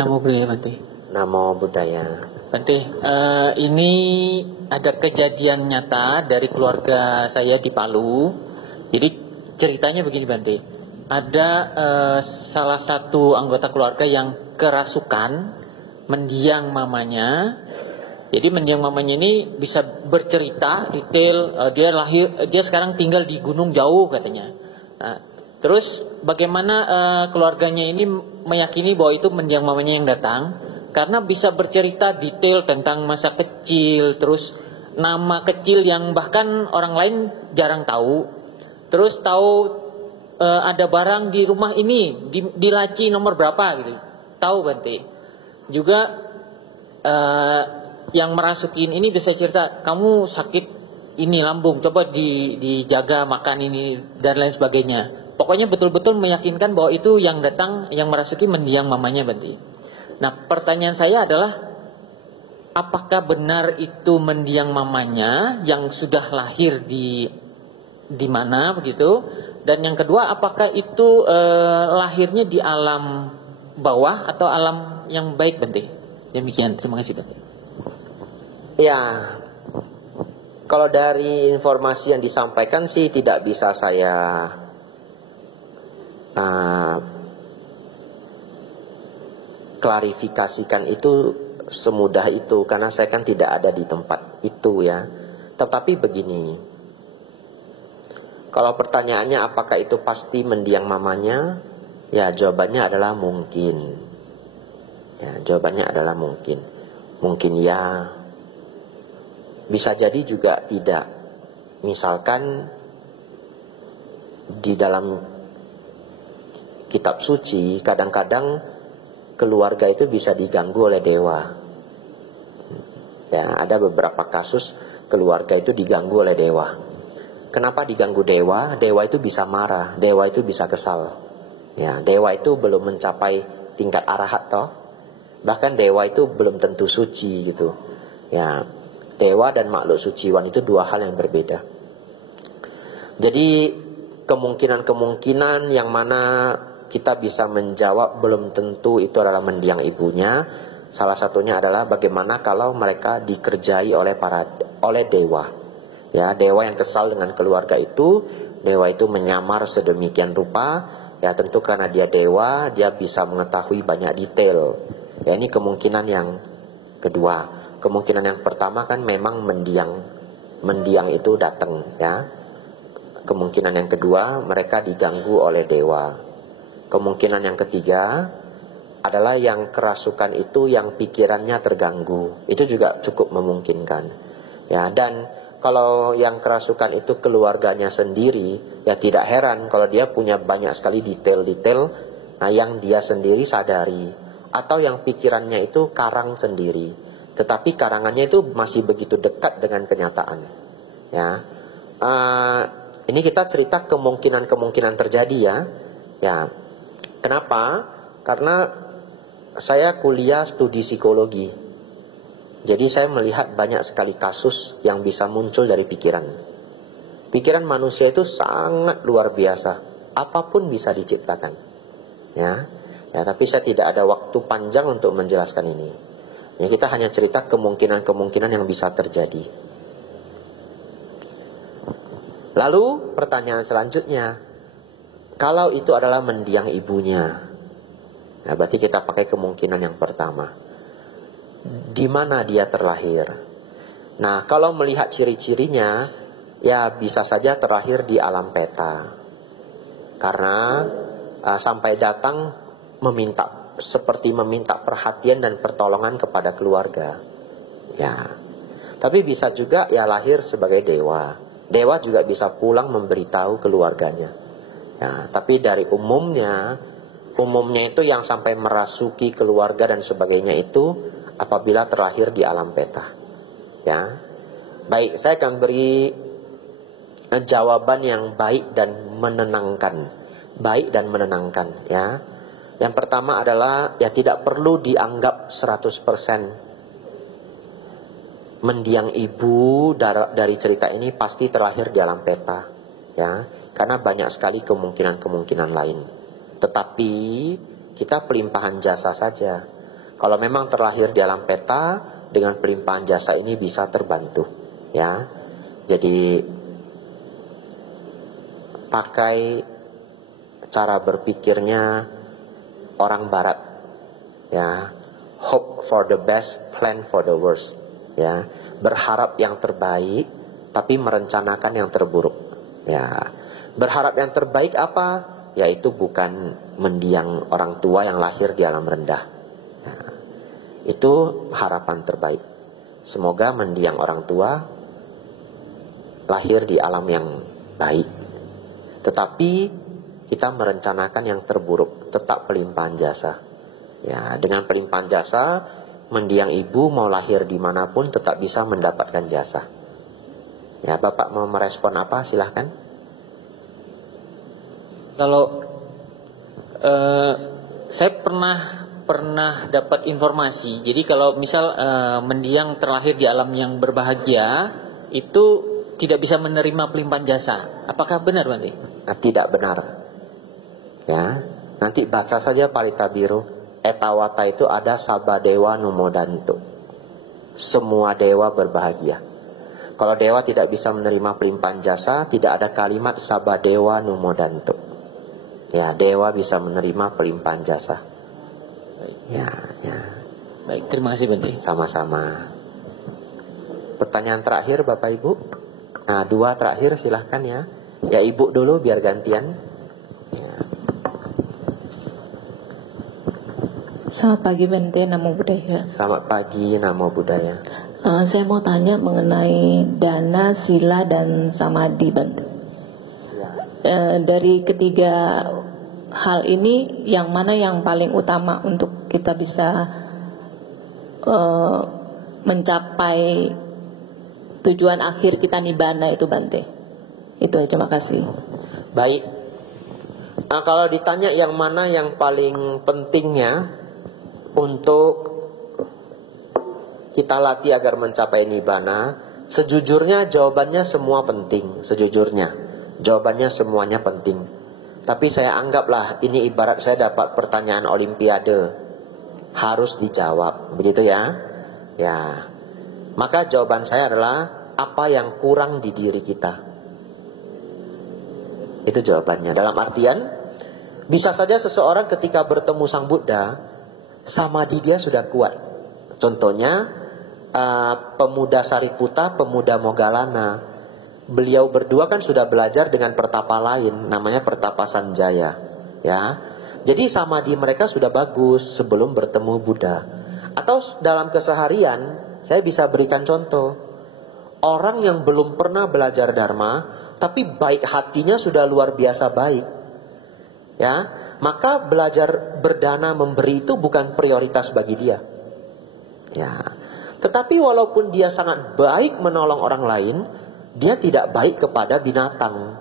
Namo Buddhaya Bante. Namo Buddhaya. Bante, ini ada kejadian nyata dari keluarga saya di Palu. Jadi ceritanya begini Bante. Ada salah satu anggota keluarga yang kerasukan mendiang mamanya. Jadi mendiang mamanya ini bisa bercerita detail, dia sekarang tinggal di gunung jauh katanya. Nah, terus bagaimana keluarganya ini meyakini bahwa itu mendiang mamanya yang datang, karena bisa bercerita detail tentang masa kecil, terus nama kecil yang bahkan orang lain jarang tahu. Terus tahu ada barang di rumah ini, di laci nomor berapa gitu. Tahu Bante. Juga yang merasukin ini bisa cerita, kamu sakit ini lambung, coba dijaga makan ini dan lain sebagainya. Pokoknya betul-betul meyakinkan bahwa itu yang datang, yang merasuki mendiang mamanya Bante. Nah pertanyaan saya adalah, apakah benar itu mendiang mamanya yang sudah lahir di mana begitu? Dan yang kedua, apakah itu lahirnya di alam bawah atau alam yang baik Bante? Demikian, terima kasih Bante. Ya, kalau dari informasi yang disampaikan sih tidak bisa saya klarifikasikan itu semudah itu, karena saya kan tidak ada di tempat itu ya. Tetapi begini, kalau pertanyaannya apakah itu pasti mendiang mamanya, ya jawabannya adalah mungkin. Ya, jawabannya adalah mungkin. Mungkin ya, bisa jadi juga tidak. Misalkan di dalam kitab suci kadang-kadang keluarga itu bisa diganggu oleh dewa. Ya, ada beberapa kasus keluarga itu diganggu oleh dewa. Kenapa diganggu dewa? Dewa itu bisa marah, dewa itu bisa kesal. Ya, dewa itu belum mencapai tingkat arahat toh. Bahkan dewa itu belum tentu suci gitu. Ya, dewa dan makhluk suciwan itu dua hal yang berbeda. Jadi kemungkinan-kemungkinan yang mana kita bisa menjawab belum tentu itu adalah mendiang ibunya. Salah satunya adalah bagaimana kalau mereka dikerjai oleh dewa. Ya, dewa yang kesal dengan keluarga itu, dewa itu menyamar sedemikian rupa. Ya tentu karena dia dewa, dia bisa mengetahui banyak detail. Ya, ini kemungkinan yang kedua. Kemungkinan yang pertama kan memang mendiang itu datang ya. Kemungkinan yang kedua, mereka diganggu oleh dewa. Kemungkinan yang ketiga adalah yang kerasukan itu yang pikirannya terganggu. Itu juga cukup memungkinkan. Ya, dan kalau yang kerasukan itu keluarganya sendiri, ya tidak heran kalau dia punya banyak sekali detail-detail yang dia sendiri sadari, atau yang pikirannya itu karang sendiri. Tetapi karangannya itu masih begitu dekat dengan kenyataan. Ya, ini kita cerita kemungkinan-kemungkinan terjadi ya. Ya, kenapa? Karena saya kuliah studi psikologi. Jadi saya melihat banyak sekali kasus yang bisa muncul dari pikiran. Pikiran manusia itu sangat luar biasa. Apapun bisa diciptakan. Ya, tapi saya tidak ada waktu panjang untuk menjelaskan ini. Ya, kita hanya cerita kemungkinan-kemungkinan yang bisa terjadi. Lalu pertanyaan selanjutnya, kalau itu adalah mendiang ibunya, nah berarti kita pakai kemungkinan yang pertama. Di mana dia terlahir? Nah, kalau melihat ciri-cirinya, ya bisa saja terlahir di alam peta. Karena sampai datang seperti meminta perhatian dan pertolongan kepada keluarga. Ya. Tapi bisa juga ya lahir sebagai dewa. Dewa juga bisa pulang memberitahu keluarganya. Ya, tapi dari umumnya itu yang sampai merasuki keluarga dan sebagainya itu apabila terlahir di alam peta. Ya. Baik, saya akan beri jawaban yang baik dan menenangkan. Baik dan menenangkan ya. Yang pertama adalah ya tidak perlu dianggap 100% mendiang ibu dari cerita ini pasti terlahir di alam peta ya, karena banyak sekali kemungkinan-kemungkinan lain. Tetapi kita pelimpahan jasa saja. Kalau memang terlahir di alam peta, dengan pelimpahan jasa ini bisa terbantu, ya. Jadi pakai cara berpikirnya orang barat, ya. Hope for the best, plan for the worst, ya. Berharap yang terbaik tapi merencanakan yang terburuk, ya. Berharap yang terbaik apa? Yaitu bukan mendiang orang tua yang lahir di alam rendah, ya. Itu harapan terbaik. Semoga mendiang orang tua lahir di alam yang baik. Tetapi kita merencanakan yang terburuk, tetap pelimpahan jasa. Ya, dengan pelimpahan jasa, mendiang ibu mau lahir dimanapun tetap bisa mendapatkan jasa. Ya, Bapak mau merespon apa? Silahkan. Kalau saya pernah dapat informasi, jadi kalau misal mendiang terlahir di alam yang berbahagia, itu tidak bisa menerima pelimpahan jasa. Apakah benar, Bante? Nah, tidak benar. Ya, nanti baca saja Parita Biru. Etawata itu ada Sabadewa Numodantu. Semua dewa berbahagia. Kalau dewa tidak bisa menerima pelimpahan jasa, tidak ada kalimat Sabadewa Numodantu. Ya, dewa bisa menerima pelimpahan jasa. Ya, ya. Baik, terima kasih, Bante. Sama-sama. Pertanyaan terakhir Bapak Ibu. Nah, 2 terakhir silahkan ya. Ya, Ibu dulu biar gantian. Ya. Selamat pagi Bante, Namo Buddhaya. Selamat pagi, Namo Buddhaya. Saya mau tanya mengenai dana, sila, dan samadhi Bante. Dari ketiga hal ini, yang mana yang paling utama untuk kita bisa mencapai tujuan akhir kita nibbana itu Bante? Itu, terima kasih. Baik. Nah, kalau ditanya yang mana yang paling pentingnya untuk kita latih agar mencapai nibbana, sejujurnya jawabannya semua penting. Sejujurnya jawabannya semuanya penting. Tapi saya anggaplah ini ibarat saya dapat pertanyaan olimpiade, harus dijawab, begitu ya. Ya, maka jawaban saya adalah apa yang kurang di diri kita. Itu jawabannya. Dalam artian, bisa saja seseorang ketika bertemu Sang Buddha, samadhi dia sudah kuat. Contohnya pemuda Sariputta, pemuda Moggallana. Beliau berdua kan sudah belajar dengan pertapa lain, namanya pertapa Sanjaya, ya. Jadi samadhi mereka sudah bagus sebelum bertemu Buddha. Atau dalam keseharian, saya bisa berikan contoh. Orang yang belum pernah belajar dharma, tapi baik hatinya sudah luar biasa baik, ya. Maka belajar berdana memberi itu bukan prioritas bagi dia, ya. Tetapi walaupun dia sangat baik menolong orang lain, dia tidak baik kepada binatang,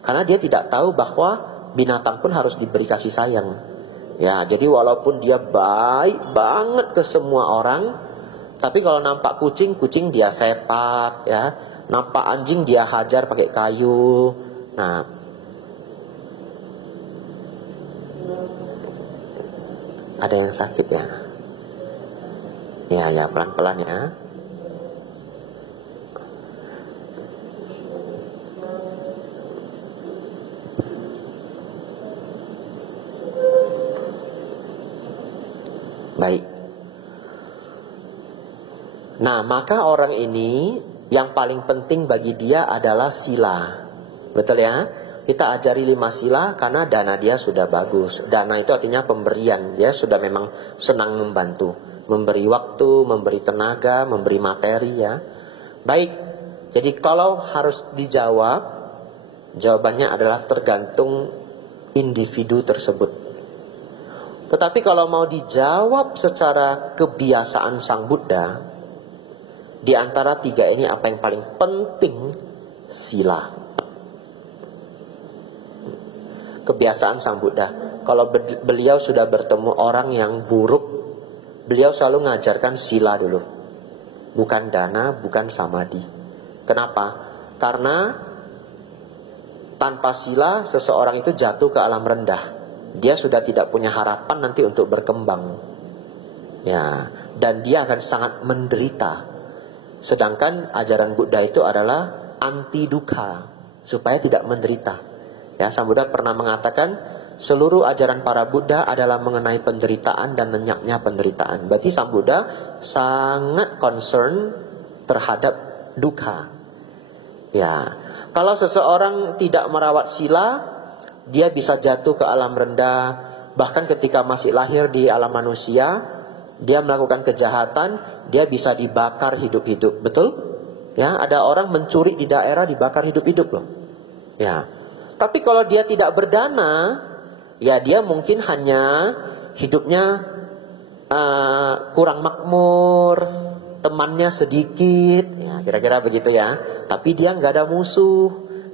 karena dia tidak tahu bahwa binatang pun harus diberi kasih sayang. Ya, jadi walaupun dia baik banget ke semua orang, tapi kalau nampak kucing, kucing dia sepak, ya. Nampak anjing dia hajar pakai kayu. Nah, ada yang sakit ya? Ya, pelan-pelan ya. Baik. Nah, maka orang ini yang paling penting bagi dia adalah sila. Betul ya? Kita ajari 5 sila karena dana dia sudah bagus. Dana itu artinya pemberian. Dia sudah memang senang membantu, memberi waktu, memberi tenaga, memberi materi ya. Baik. Jadi kalau harus dijawab, jawabannya adalah tergantung individu tersebut. Tetapi kalau mau dijawab secara kebiasaan Sang Buddha, di antara 3 ini apa yang paling penting? Sila. Kebiasaan Sang Buddha. Kalau beliau sudah bertemu orang yang buruk, beliau selalu mengajarkan sila dulu, bukan dana, bukan samadhi. Kenapa? Karena tanpa sila seseorang itu jatuh ke alam rendah. Dia sudah tidak punya harapan nanti untuk berkembang. Ya, dan dia akan sangat menderita. Sedangkan ajaran Buddha itu adalah anti dukkha, supaya tidak menderita. Ya, Sang Buddha pernah mengatakan seluruh ajaran para Buddha adalah mengenai penderitaan dan lenyapnya penderitaan. Berarti Sang Buddha sangat concern terhadap dukkha. Ya, kalau seseorang tidak merawat sila, dia bisa jatuh ke alam rendah. Bahkan ketika masih lahir di alam manusia, dia melakukan kejahatan, dia bisa dibakar hidup-hidup. Betul? Ya, ada orang mencuri di daerah dibakar hidup-hidup loh. Ya. Tapi kalau dia tidak berdana, ya dia mungkin hanya hidupnya kurang makmur, temannya sedikit, ya kira-kira begitu ya. Tapi dia nggak ada musuh,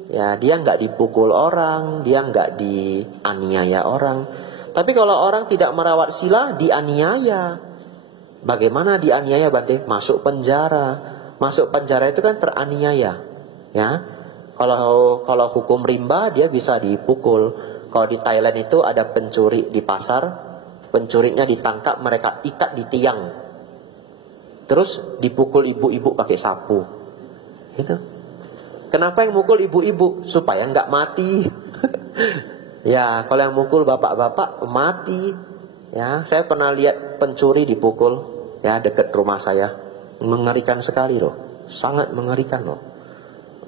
ya dia nggak dipukul orang, dia nggak dianiaya orang. Tapi kalau orang tidak merawat sila, dianiaya. Bagaimana dianiaya, Bante? Masuk penjara. Masuk penjara itu kan teraniaya, ya. Kalau hukum rimba dia bisa dipukul. Kalau di Thailand itu ada pencuri di pasar, pencurinya ditangkap, mereka ikat di tiang, terus dipukul ibu-ibu pakai sapu. Gitu. Kenapa yang mukul ibu-ibu? Supaya nggak mati. Ya, kalau yang mukul bapak-bapak mati. Ya, saya pernah lihat pencuri dipukul, ya dekat rumah saya. Mengerikan sekali loh, sangat mengerikan loh.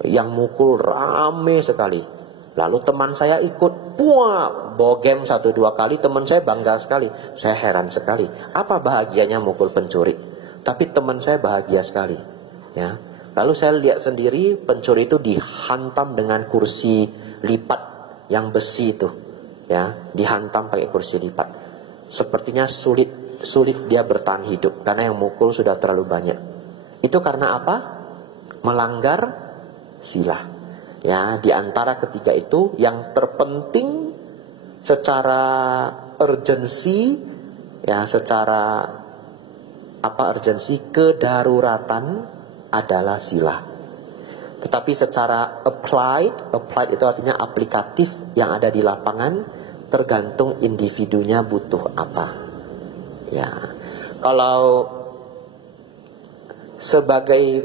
Yang mukul rame sekali. Lalu teman saya ikut, puah, bogem 1-2 kali, teman saya bangga sekali. Saya heran sekali, apa bahagianya mukul pencuri? Tapi teman saya bahagia sekali. Ya. Lalu saya lihat sendiri pencuri itu dihantam dengan kursi lipat yang besi itu, ya, dihantam pakai kursi lipat. Sepertinya sulit dia bertahan hidup karena yang mukul sudah terlalu banyak. Itu karena apa? Melanggar sila. Ya, di antara ketiga itu yang terpenting secara urgensi, ya, secara urgensi, kedaruratan adalah sila. Tetapi secara applied itu artinya aplikatif yang ada di lapangan, tergantung individunya butuh apa. Ya, kalau sebagai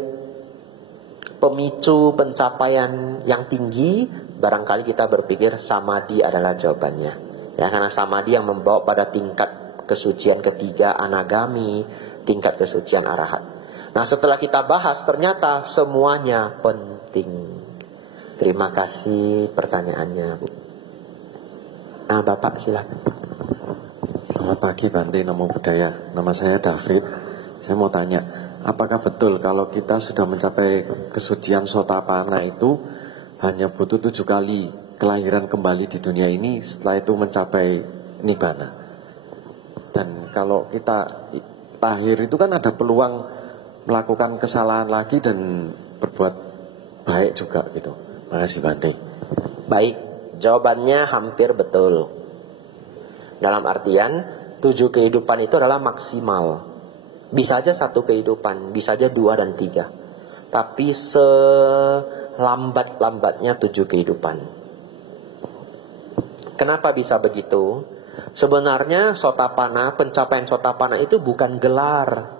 pemicu pencapaian yang tinggi, barangkali kita berpikir samadhi adalah jawabannya. Ya, karena samadhi yang membawa pada tingkat kesucian ketiga anagami, tingkat kesucian arahat. Nah, setelah kita bahas ternyata semuanya penting. Terima kasih pertanyaannya, Bu. Nah, Bapak silakan. Selamat pagi, Bante. Namo Buddhaya. Nama saya David. Saya mau tanya, apakah betul kalau kita sudah mencapai kesucian Sotapanna itu hanya butuh 7 kali kelahiran kembali di dunia ini, setelah itu mencapai Nibbana? Dan kalau kita lahir itu kan ada peluang melakukan kesalahan lagi dan berbuat baik juga gitu. Terima kasih, Bante. Baik, jawabannya hampir betul. Dalam artian 7 kehidupan itu adalah maksimal. Bisa aja 1 kehidupan, bisa aja 2 dan 3. Tapi selambat-lambatnya 7 kehidupan. Kenapa bisa begitu? Sebenarnya Sotapanna, pencapaian Sotapanna itu bukan gelar.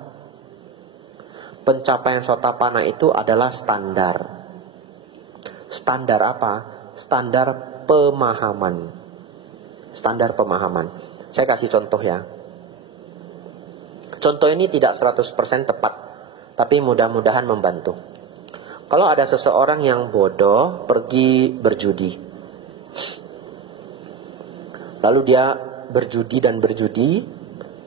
Pencapaian Sotapanna itu adalah standar. Standar apa? Standar pemahaman. Standar pemahaman. Saya kasih contoh ya. Contoh ini tidak 100% tepat, tapi mudah-mudahan membantu. Kalau ada seseorang yang bodoh pergi berjudi, lalu dia berjudi dan berjudi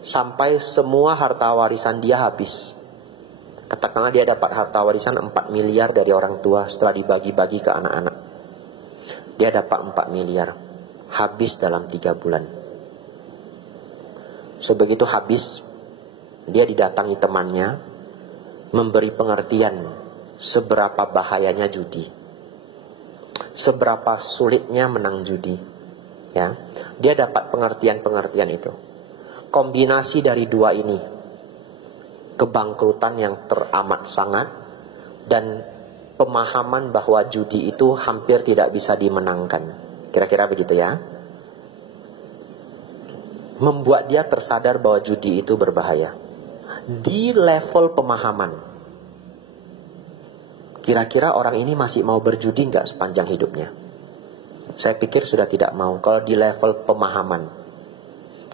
sampai semua harta warisan dia habis. Katakanlah dia dapat harta warisan 4 miliar dari orang tua setelah dibagi-bagi ke anak-anak. Dia dapat 4 miliar. Habis dalam 3 bulan. Sebegitu habis, dia didatangi temannya, memberi pengertian seberapa bahayanya judi, seberapa sulitnya menang judi. Ya, dia dapat pengertian-pengertian itu. Kombinasi dari 2 ini, kebangkrutan yang teramat sangat dan pemahaman bahwa judi itu hampir tidak bisa dimenangkan. Kira-kira begitu ya. membuat dia tersadar bahwa judi itu berbahaya. Di level pemahaman, kira-kira orang ini masih mau berjudi nggak sepanjang hidupnya? Saya pikir sudah tidak mau kalau di level pemahaman.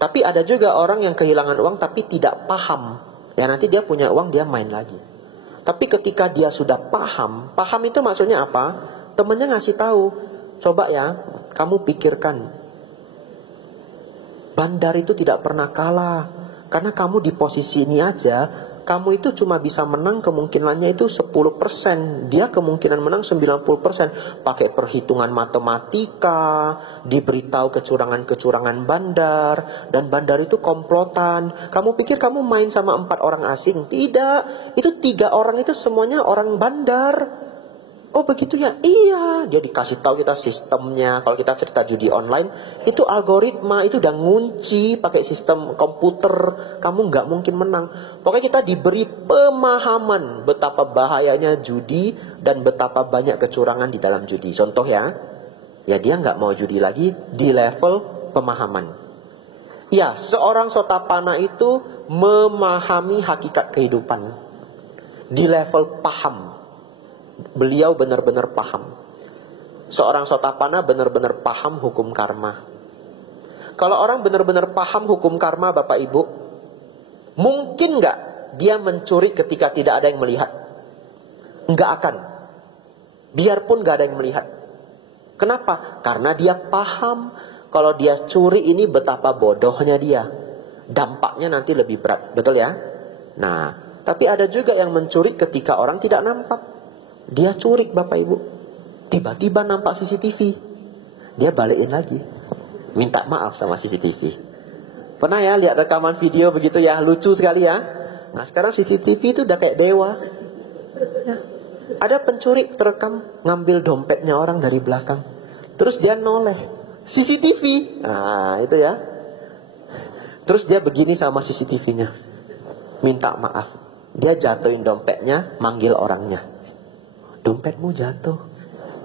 Tapi ada juga orang yang kehilangan uang tapi tidak paham. Ya nanti dia punya uang dia main lagi. Tapi ketika dia sudah paham, paham itu maksudnya apa? Temennya ngasih tahu, coba ya, kamu pikirkan, bandar itu tidak pernah kalah. Karena kamu di posisi ini aja, kamu itu cuma bisa menang kemungkinannya itu 10%. Dia kemungkinan menang 90%. Pakai perhitungan matematika, diberitahu kecurangan-kecurangan bandar, dan bandar itu komplotan. Kamu pikir kamu main sama 4 orang asing? Tidak, itu 3 orang itu semuanya orang bandar. Oh begitu ya? Iya, dia dikasih tahu kita sistemnya. Kalau kita cerita judi online, itu algoritma, itu udah ngunci pakai sistem komputer. Kamu nggak mungkin menang. Pokoknya kita diberi pemahaman betapa bahayanya judi dan betapa banyak kecurangan di dalam judi. Contoh ya dia nggak mau judi lagi di level pemahaman. Ya, seorang sotapana itu memahami hakikat kehidupan di level paham. Beliau benar-benar paham. Seorang sotapana benar-benar paham hukum karma. Kalau orang benar-benar paham hukum karma, Bapak Ibu, mungkin nggak dia mencuri ketika tidak ada yang melihat? Nggak akan. Biarpun nggak ada yang melihat. Kenapa? Karena dia paham kalau dia curi ini betapa bodohnya dia. Dampaknya nanti lebih berat. Betul ya? Nah, tapi ada juga yang mencuri ketika orang tidak nampak. Dia curi Bapak Ibu, tiba-tiba nampak CCTV, dia balikin lagi, minta maaf sama CCTV. Pernah ya lihat rekaman video begitu ya, lucu sekali ya. Nah sekarang CCTV itu udah kayak dewa ya. Ada pencuri terekam ngambil dompetnya orang dari belakang, terus dia noleh CCTV. Nah itu ya. Terus dia begini sama CCTV-nya, minta maaf. Dia jatuhin dompetnya, manggil orangnya, dompetmu jatuh,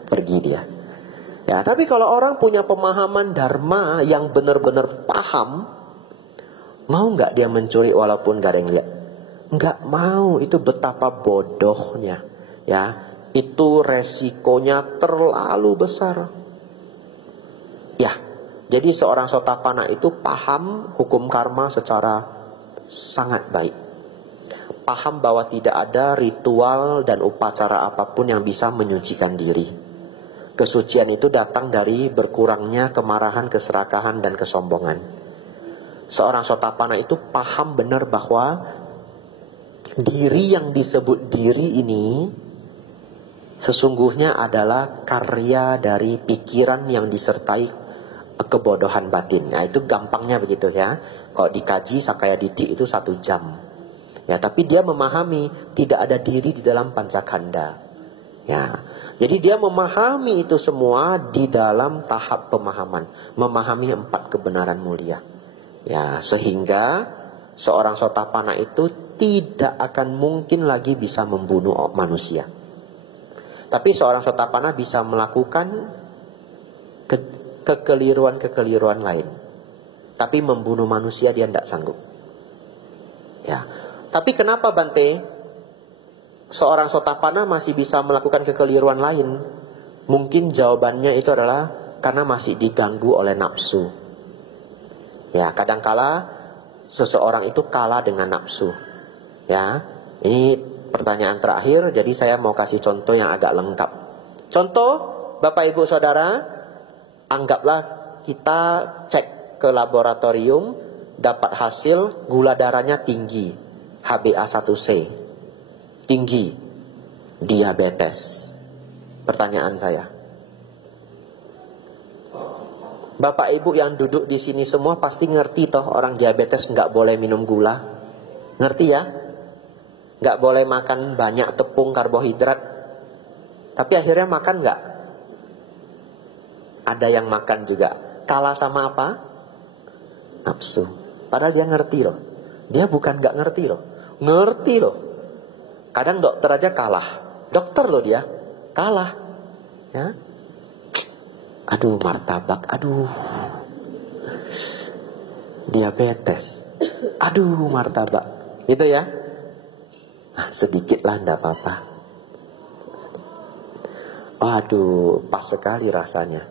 pergi dia. Ya, tapi kalau orang punya pemahaman dharma yang benar-benar paham, mau nggak dia mencuri walaupun gak ada yang lihat? Nggak mau. Itu betapa bodohnya. Ya, itu resikonya terlalu besar. Ya, jadi seorang sotapana itu paham hukum karma secara sangat baik. Paham bahwa tidak ada ritual dan upacara apapun yang bisa menyucikan diri. Kesucian itu datang dari berkurangnya kemarahan, keserakahan, dan kesombongan. Seorang sotapana itu paham benar bahwa diri yang disebut diri ini sesungguhnya adalah karya dari pikiran yang disertai kebodohan batin. Nah itu gampangnya begitu ya. Kalau dikaji Sakaya Didik itu 1 jam. Ya, tapi dia memahami tidak ada diri di dalam pancakanda. Ya, jadi dia memahami itu semua di dalam tahap pemahaman, memahami 4 kebenaran mulia. Ya, sehingga seorang sotapana itu tidak akan mungkin lagi bisa membunuh manusia. Tapi seorang sotapana bisa melakukan kekeliruan-kekeliruan lain. Tapi membunuh manusia dia tidak sanggup. Ya. Tapi kenapa Bante seorang sotapana masih bisa melakukan kekeliruan lain? Mungkin jawabannya itu adalah karena masih diganggu oleh nafsu. Ya, kadangkala seseorang itu kalah dengan nafsu. Ya, ini pertanyaan terakhir, jadi saya mau kasih contoh yang agak lengkap. Contoh, Bapak Ibu Saudara, anggaplah kita cek ke laboratorium, dapat hasil gula darahnya tinggi, HbA1c tinggi, diabetes. Pertanyaan saya, Bapak Ibu yang duduk di sini semua pasti ngerti toh orang diabetes nggak boleh minum gula, ngerti ya? Nggak boleh makan banyak tepung karbohidrat. Tapi akhirnya makan nggak? Ada yang makan juga. Kalah sama apa? Nafsu. Padahal dia ngerti loh. Dia bukan nggak ngerti loh. Ngerti loh. Kadang dokter aja kalah. Dokter loh dia. Kalah. Ya. Aduh martabak. Aduh. diabetes. Aduh, martabak. Gitu ya. Nah, sedikit lah enggak apa-apa. Aduh, pas sekali rasanya.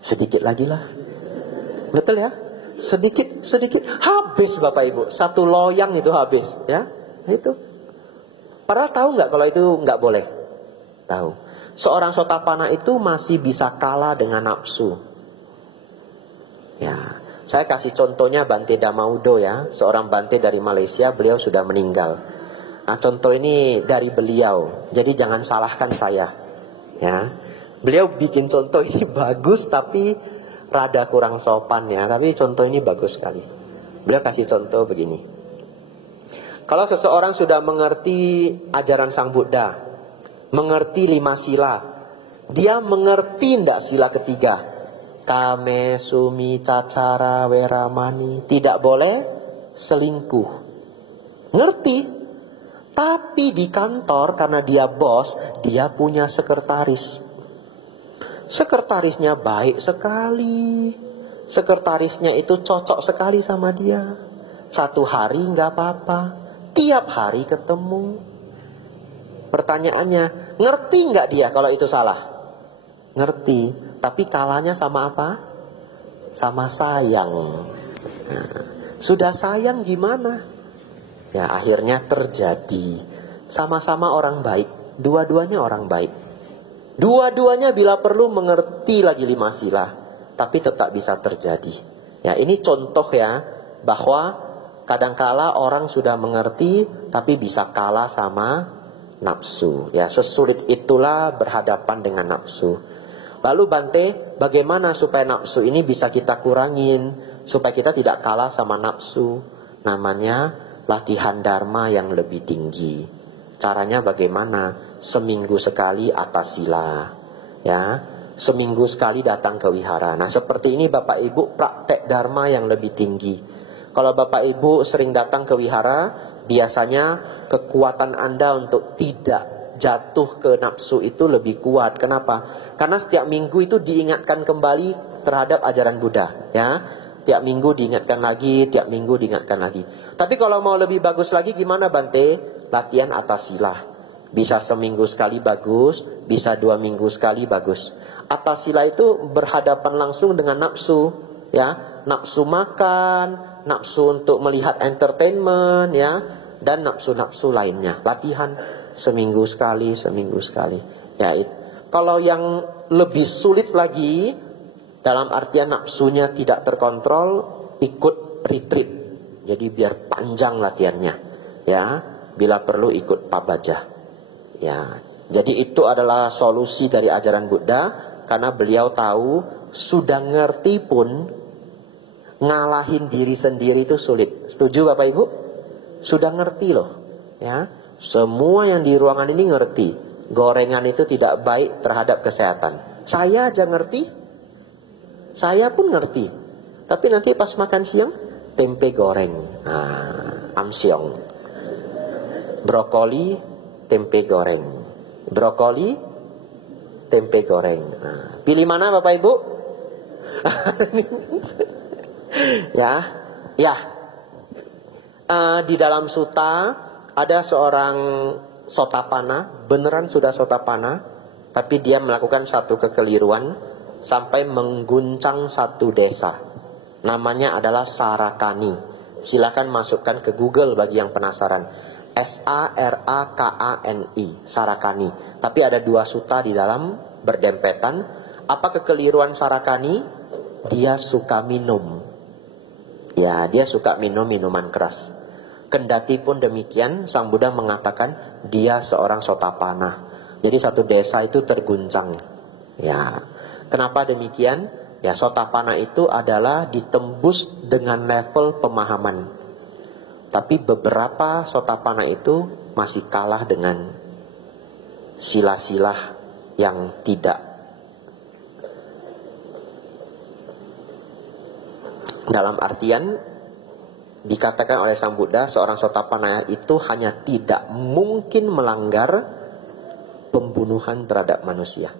Sedikit lagi lah. Betul ya? Sedikit, habis Bapak Ibu. Satu loyang itu habis, ya. Itu. Padahal tahu nggak kalau itu nggak boleh? Tahu. Seorang sotapana itu masih bisa kalah dengan nafsu. Ya, saya kasih contohnya Bante Damaudo ya, seorang Bante dari Malaysia, beliau sudah meninggal. Nah, contoh ini dari beliau, jadi jangan salahkan saya. Ya, beliau bikin contoh ini bagus tapi rada kurang sopan ya, tapi contoh ini bagus sekali. Beliau kasih contoh begini. Kalau seseorang sudah mengerti ajaran Sang Buddha, mengerti 5 sila, dia mengerti tidak sila ketiga, kame, sumi, cacara, weramani, tidak boleh selingkuh. Ngerti. Tapi di kantor karena dia bos, dia punya sekretaris. Sekretarisnya baik sekali. Sekretarisnya itu cocok sekali sama dia. Satu hari nggak apa-apa, tiap hari ketemu. Pertanyaannya, ngerti nggak dia kalau itu salah? Ngerti, tapi kalahnya sama apa? Sama sayang. Nah, sudah sayang gimana? Ya akhirnya terjadi. Sama-sama orang baik, dua-duanya orang baik. Dua-duanya bila perlu mengerti lagi 5 sila, tapi tetap bisa terjadi. Ya ini contoh ya, bahwa kadangkala orang sudah mengerti tapi bisa kalah sama nafsu. Ya sesulit itulah berhadapan dengan nafsu. Lalu Bante, bagaimana supaya nafsu ini bisa kita kurangin, supaya kita tidak kalah sama nafsu? Namanya latihan dharma yang lebih tinggi. Caranya bagaimana? Seminggu sekali atas sila, ya. Seminggu sekali datang ke wihara. Nah seperti ini Bapak Ibu praktek dharma yang lebih tinggi. Kalau Bapak Ibu sering datang ke wihara, biasanya kekuatan Anda untuk tidak jatuh ke nafsu itu lebih kuat. Kenapa? Karena setiap minggu itu diingatkan kembali terhadap ajaran Buddha, ya. Tiap minggu diingatkan lagi, tiap minggu diingatkan lagi. Tapi kalau mau lebih bagus lagi gimana Bante? Latihan atas sila. Bisa seminggu sekali bagus, bisa 2 minggu sekali bagus. Atas sila itu berhadapan langsung dengan nafsu, ya. Nafsu makan, nafsu untuk melihat entertainment, ya, dan nafsu-nafsu lainnya. Latihan seminggu sekali, seminggu sekali. Ya, kalau yang lebih sulit lagi, dalam artian nafsunya tidak terkontrol, ikut retreat. Jadi biar panjang latihannya, ya. Bila perlu ikut pabaja, ya. Jadi itu adalah solusi dari ajaran Buddha, karena beliau tahu sudah ngerti pun ngalahin diri sendiri itu sulit. Setuju Bapak Ibu? Sudah ngerti loh, ya. Semua yang di ruangan ini ngerti, gorengan itu tidak baik terhadap kesehatan. Saya aja ngerti. Saya pun ngerti. Tapi nanti pas makan siang, tempe goreng, amsyong. Brokoli, tempe goreng. Brokoli, tempe goreng. Pilih mana Bapak Ibu? Ya. Di dalam sutta ada seorang sotapana, beneran sudah sotapana, tapi dia melakukan satu kekeliruan sampai mengguncang satu desa. Namanya adalah Sarakani. Silakan masukkan ke Google bagi yang penasaran. Sarakani, Sarakani. Tapi ada 2 sutta di dalam berdempetan. Apa kekeliruan Sarakani? Dia suka minum. Ya, dia suka minum minuman keras. Kendati pun demikian, Sang Buddha mengatakan dia seorang sotapana. Jadi satu desa itu terguncang. Ya. Kenapa demikian? Ya, sotapana itu adalah ditembus dengan level pemahaman. Tapi beberapa sotapana itu masih kalah dengan sila-sila yang tidak. Dalam artian dikatakan oleh Sang Buddha, seorang sotapana itu hanya tidak mungkin melanggar pembunuhan terhadap manusia.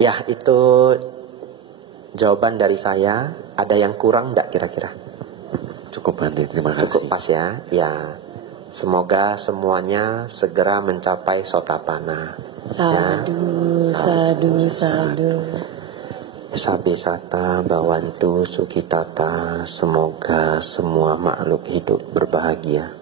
Ya, itu Jawaban dari saya, ada yang kurang enggak kira-kira? Cukup Bante, terima kasih. Cukup pas ya. Ya. Semoga semuanya segera mencapai Sotapanna. Sadu, sadu, sadu. Sabi sata bawantu sukitata. Semoga semua makhluk hidup berbahagia.